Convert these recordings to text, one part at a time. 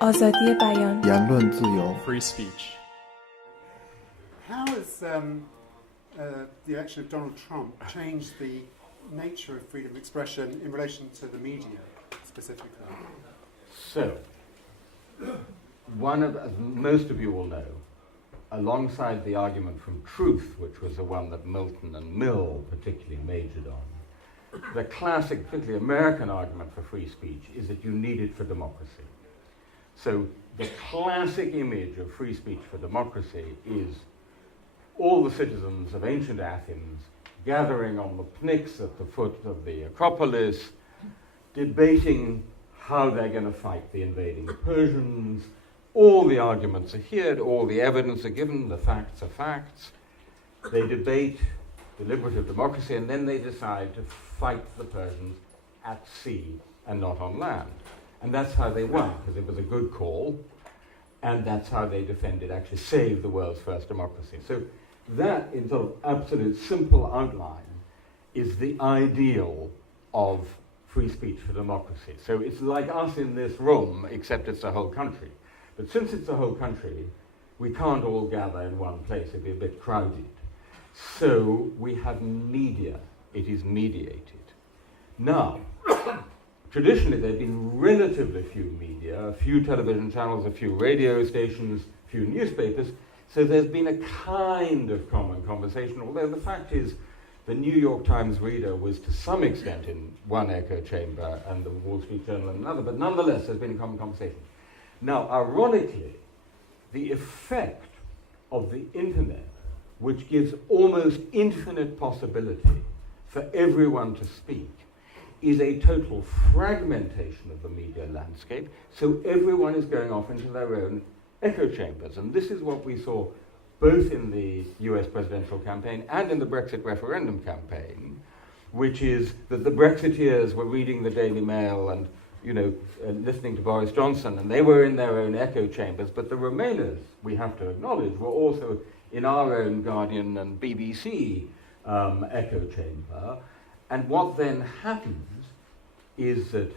آزادی بیان言论自由 Free speech. How has the election of Donald Trump changed the nature of freedom of expression in relation to the media specifically? So, as most of you will know, alongside the argument from truth, which was the one that Milton and Mill particularly majored on, the classic, particularly American argument for free speech is that you need it for democracy. So the classic image of free speech for democracy is all the citizens of ancient Athens gathering on the Pnyx at the foot of the Acropolis, debating how they're going to fight the invading Persians. All the arguments are heard, all the evidence are given, the facts are facts. They debate deliberative democracy, and then they decide to fight the Persians at sea and not on land. And that's how they won, because it was a good call, and that's how they defended, actually saved the world's first democracy. So that, in sort of absolute simple outline, is the ideal of free speech for democracy. So it's like us in this room, except it's a whole country. But since it's a whole country, we can't all gather in one place. It'd be a bit crowded. So we have media. It is mediated. Now, traditionally there have been relatively few media, a few television channels, a few radio stations, a few newspapers. So there's been a kind of common conversation, although the fact is the New York Times reader was to some extent in one echo chamber and the Wall Street Journal in another, but nonetheless there's been a common conversation. Now, ironically, the effect of the internet, which gives almost infinite possibility for everyone to speak, is a total fragmentation of the media landscape, so everyone is going off into their own echo chambers. And this is what we saw both in the US presidential campaign and in the Brexit referendum campaign, which is that the Brexiteers were reading the Daily Mail and listening to Boris Johnson, and they were in their own echo chambers, but the Remainers, we have to acknowledge, were also in our own Guardian and BBC echo chamber. And what then happens is that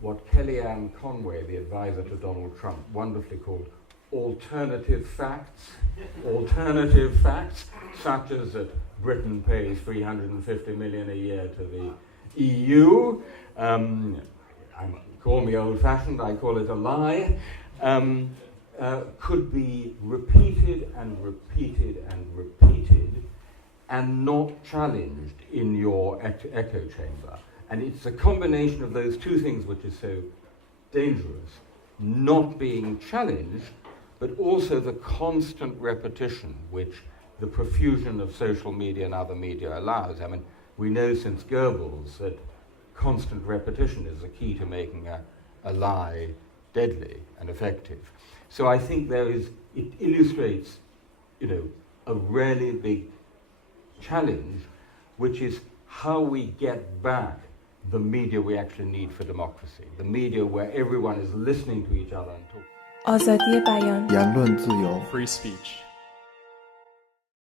what Kellyanne Conway, the advisor to Donald Trump, wonderfully called alternative facts, such as that Britain pays $350 million a year to the EU. Call me old-fashioned, I call it a lie, could be repeated and repeated and repeated and not challenged in your echo chamber. And it's a combination of those two things which is so dangerous, not being challenged, but also the constant repetition which the profusion of social media and other media allows. I mean, we know since Goebbels that constant repetition is the key to making a lie deadly and effective. So I think it illustrates, a really big challenge, which is how we get back the media we actually need for democracy, the media where everyone is listening to each other and talking. آزادی بیان言论自由 Free speech.